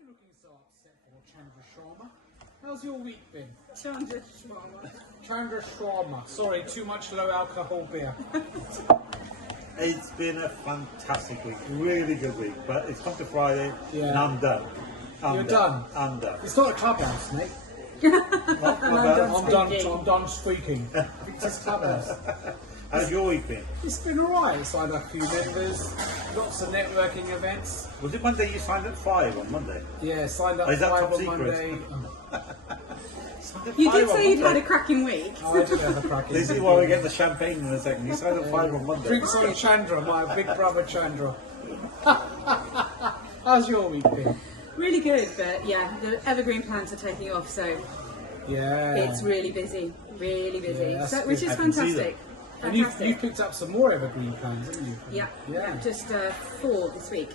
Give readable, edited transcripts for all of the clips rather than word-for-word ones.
you looking so upset for Chandra Sharma? How's your week been? Chandra Sharma. Chandra Sharma. Sorry, too much low alcohol beer. It's been a fantastic week, really good week, but it's come to Friday Yeah. and I'm done. You're done? I'm done. It's not a clubhouse, mate. I'm done speaking. It's just clubhouse. How's your week been? It's been alright. Signed up a few members, lots of networking events. Was it Monday you signed at 5 on Monday? Yeah, signed up Is that 5 top on secret? Monday. Signed at You 5 did on say you'd had Monday. a cracking week. Oh, I did have a crack. This is why we get the champagne in a second. You signed at 5 on Monday. Drinks on Chandra, my big brother Chandra. How's your week been? Really good, but yeah, the evergreen plants are taking off, so Yeah. it's really busy, really busy, Yeah, that's so, which good. is I can see fantastic. And you've Fantastic. picked up some more evergreen plants, haven't you? Yeah, Yeah. just 4 this week.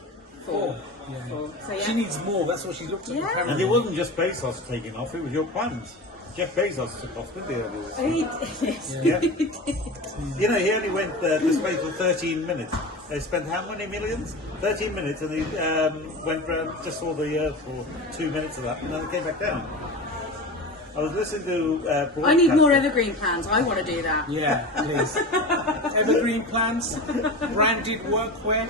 Four. Yeah. 4. So yeah. She needs more. That's what she looked at. Yeah. The camera. And it wasn't just Bezos taking off, it was your plans. Jeff Bezos took off, didn't he? Earlier this week? Yes. Yeah. He did. You know, he only went to space for 13 minutes. They spent how many millions? 13 minutes, and he went round, just saw the Earth for 2 minutes of that, and then they came back down. I was listening to I need more broadcasting. evergreen plants. I want to do that. Yeah, please. Evergreen plants, branded workwear.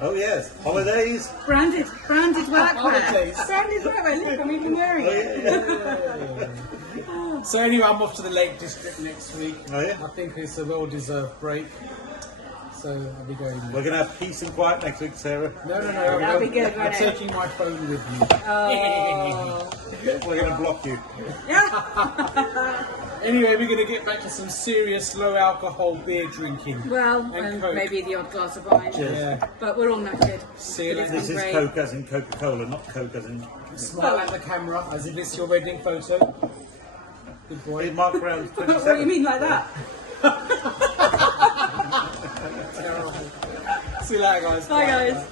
Oh yes, holidays. Branded workwear. Holidays. Branded workwear. Look, I'm even wearing Oh it. yeah. So anyway, I'm off to the Lake District next week. Oh yeah. I think it's a well-deserved break. So I'll be going. We're gonna have peace and quiet next week, Sarah. No. That'll be good, I'm won't it? taking my phone with me. Oh. We're gonna block you. Anyway, we're going to get back to some serious low alcohol beer drinking. Well, And and Coke. maybe the odd glass of wine. Yeah. But we're all knackered. See you It later. has This been is great. Coke as in Coca-Cola, not Coke as in. Smile at the camera as if it's your wedding photo. Good Hey, boy. Mark Brown's What do 27. you mean like that? Terrible. See you later, guys. Bye guys.